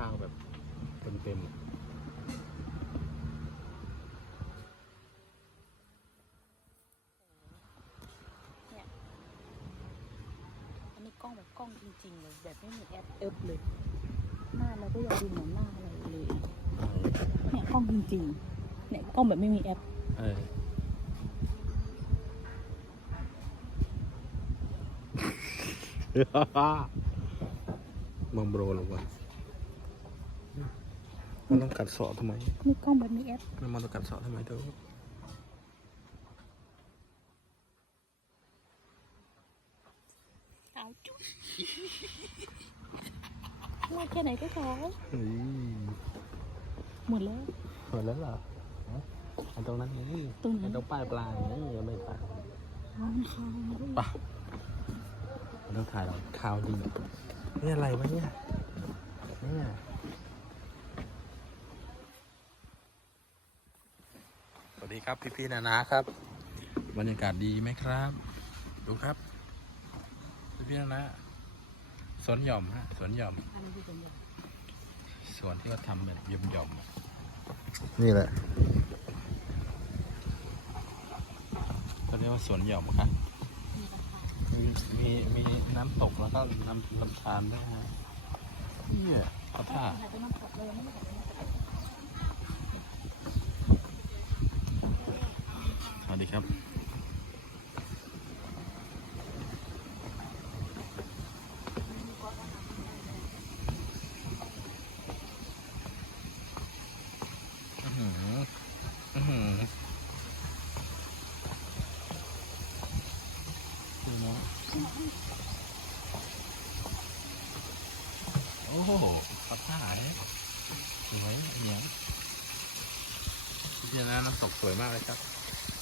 เต็มอันนี้กล้องแบบกล้องจริงๆเลยแบบไม่มีแอปเอิบเลย หน้าเราก็ยังดูเหมือนหน้าอะไรเลยเนี่ยกล้องจริงๆเนี่ยกล้องแบบไม่มีแอปเออมังโบรลงมา มันต้องกัดเสาะทำไมนี่กล้องแบบมีแอปมันต้องกัดเสาะทำไมเธอเอาจุ๊บว่าแค่ไหนก็พอเฮ้ยหมดแล้ว หมดแล้วเหรอฮะอันตรงนั้นไงตรงไหน อันตรงป้ายปลายไงยังไม่ไปร้อนคอด้วยปะมันต้องถ่ายเราข่าวดีนี่อะไรวะเนี่ยเนี่ยสวัส ดีครับพี่ๆนานาครับบรรยากาศดีไหมครับ ดูครับ พี่ๆนานาสวนหย่อมฮะสวนหย่อมอันนี้คือเป็นแบบสวนที่เขาทำแบบหย่อมหย่อมๆอะนี่แหละเขาเรียกว่าสวนหย่อมครับมีราคามีมีมีน้ำตกแล้วก็น้ำลำธารด้วยฮะเนี่ยเขาท่าถ่ายไปน้ำตกเลยไม่ไสวัสดีครับอื้อหืออื้อหือดูนะโอ้โหาท่าเนี่ยสวยเหนียวพี่นะน้ำตกสวยมากเลยครับ